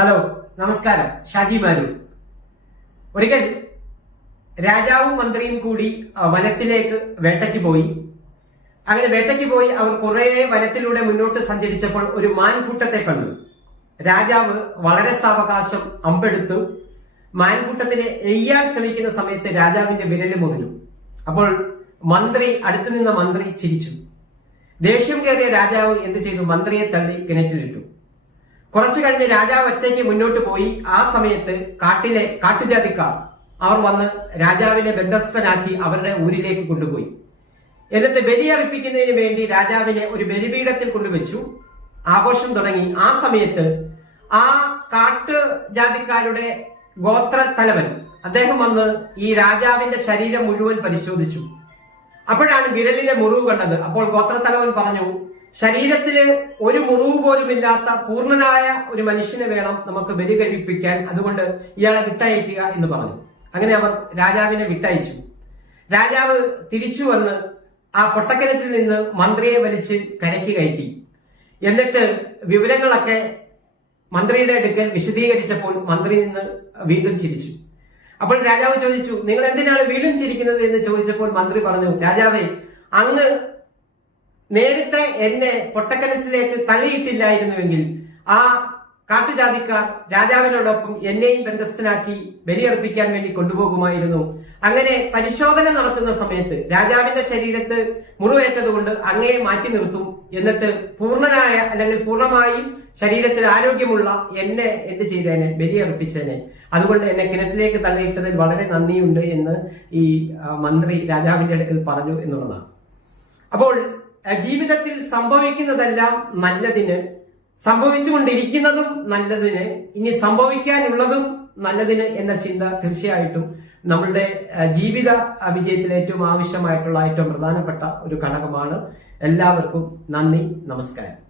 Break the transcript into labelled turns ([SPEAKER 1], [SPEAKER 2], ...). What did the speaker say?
[SPEAKER 1] Hello നമസ്കാരം. ഷാജി ബാലു. ഒരിക്കൽ രാജാവും മന്ത്രിയും കൂടി വനത്തിലേക്ക് വേട്ടയ്ക്ക് പോയി. അങ്ങനെ വേട്ടയ്ക്ക് പോയി അവർ കുറേ വനത്തിലൂടെ മുന്നോട്ട് സഞ്ചരിച്ചപ്പോൾ ഒരു മാൻകൂട്ടത്തെ കണ്ടു. രാജാവ് വളരെ സാവകാശം അമ്പെടുത്തു. മാൻകൂട്ടത്തിനെ എയ്യാൻ ശ്രമിക്കുന്ന സമയത്ത് രാജാവിന്റെ വിരൽ മുറിഞ്ഞു അപ്പോൾ മന്ത്രി അടുത്തു നിന്ന മന്ത്രി ചിരിച്ചു. ദേഷ്യം കയറിയ രാജാവ് എന്ത് ചെയ്തു? മന്ത്രിയെ തള്ളി കിണറ്റിലിട്ടു. കുറച്ചു കഴിഞ്ഞ് രാജാവ് ഒറ്റയ്ക്ക് മുന്നോട്ട് പോയി. ആ സമയത്ത് കാട്ടിലെ കാട്ടുജാതിക്കാർ അവർ വന്ന് രാജാവിനെ ബന്ധസ്ഥനാക്കി അവരുടെ ഊരിലേക്ക് കൊണ്ടുപോയി. എന്നിട്ട് ബലിയർപ്പിക്കുന്നതിന് വേണ്ടി രാജാവിനെ ഒരു ബലിപീഠത്തിൽ കൊണ്ടുവച്ചു. ആഘോഷം തുടങ്ങി. ആ സമയത്ത് ആ കാട്ടു ജാതിക്കാരുടെ ഗോത്ര തലവൻ അദ്ദേഹം വന്ന് ഈ രാജാവിന്റെ ശരീരം മുഴുവൻ പരിശോധിച്ചു. അപ്പോഴാണ് വിരലിലെ മുറിവ് കണ്ടത്. അപ്പോൾ ഗോത്രത്തലവൻ പറഞ്ഞു ശരീരത്തിൽ ഒരു മുറിവ് പോലുമില്ലാത്ത പൂർണനായ ഒരു മനുഷ്യനെ വേണം നമുക്ക് ബലി കഴിപ്പിക്കാൻ അതുകൊണ്ട് ഇയാളെ വിട്ടയക്കുക എന്ന് പറഞ്ഞു. അങ്ങനെ അവർ രാജാവിനെ വിട്ടയച്ചു. രാജാവ് തിരിച്ചു വന്ന് ആ പൊട്ടക്കിണറ്റിൽ നിന്ന് മന്ത്രിയെ വലിച്ച് കരയ്ക്ക് കയറ്റി. എന്നിട്ട് വിവരങ്ങളൊക്കെ മന്ത്രിയുടെ അടുക്കൽ വിശദീകരിച്ചപ്പോൾ മന്ത്രി നിന്ന് വീണ്ടും ചിരിച്ചു. അപ്പോൾ രാജാവ് ചോദിച്ചു നിങ്ങൾ എന്തിനാണ് വീണ്ടും ചിരിക്കുന്നത്? എന്ന് ചോദിച്ചപ്പോൾ മന്ത്രി പറഞ്ഞു രാജാവേ അങ്ങ് നേരത്തെ എന്നെ പൊട്ടക്കലത്തിലേക്ക് തള്ളിയിട്ടില്ലായിരുന്നുവെങ്കിൽ ആ കാട്ടുജാതിക്കാർ രാജാവിനോടൊപ്പം എന്നെയും ബന്ധസ്ഥനാക്കി ബലിയർപ്പിക്കാൻ വേണ്ടി കൊണ്ടുപോകുമായിരുന്നു. അങ്ങനെ പരിശോധന നടത്തുന്ന സമയത്ത് രാജാവിന്റെ ശരീരത്ത് മുറിവേറ്റതുകൊണ്ട് അങ്ങയെ മാറ്റി നിർത്തും. എന്നിട്ട് പൂർണനായ അല്ലെങ്കിൽ പൂർണമായും ശരീരത്തിൽ ആരോഗ്യമുള്ള എന്നെ എന്ത് ചെയ്തേനെ? ബലിയർപ്പിച്ചേനെ. അതുകൊണ്ട് എന്നെ കിണറ്റിലേക്ക് തള്ളിയിട്ടതിൽ വളരെ നന്ദിയുണ്ട് എന്ന് ഈ മന്ത്രി രാജാവിന്റെ അടുക്കൽ പറഞ്ഞു എന്നുള്ളതാണ്. അപ്പോൾ ജീവിതത്തിൽ സംഭവിക്കുന്നതെല്ലാം നല്ലതിന് സംഭവിച്ചുകൊണ്ടിരിക്കുന്നതും നല്ലതിന് ഇനി സംഭവിക്കാനുള്ളതും നല്ലതിന് എന്ന ചിന്ത തീർച്ചയായിട്ടും നമ്മളുടെ ജീവിത വിജയത്തിൽ ഏറ്റവും ആവശ്യമായിട്ടുള്ള ഏറ്റവും പ്രധാനപ്പെട്ട ഒരു ഘടകമാണ്. എല്ലാവർക്കും നന്ദി നമസ്കാരം.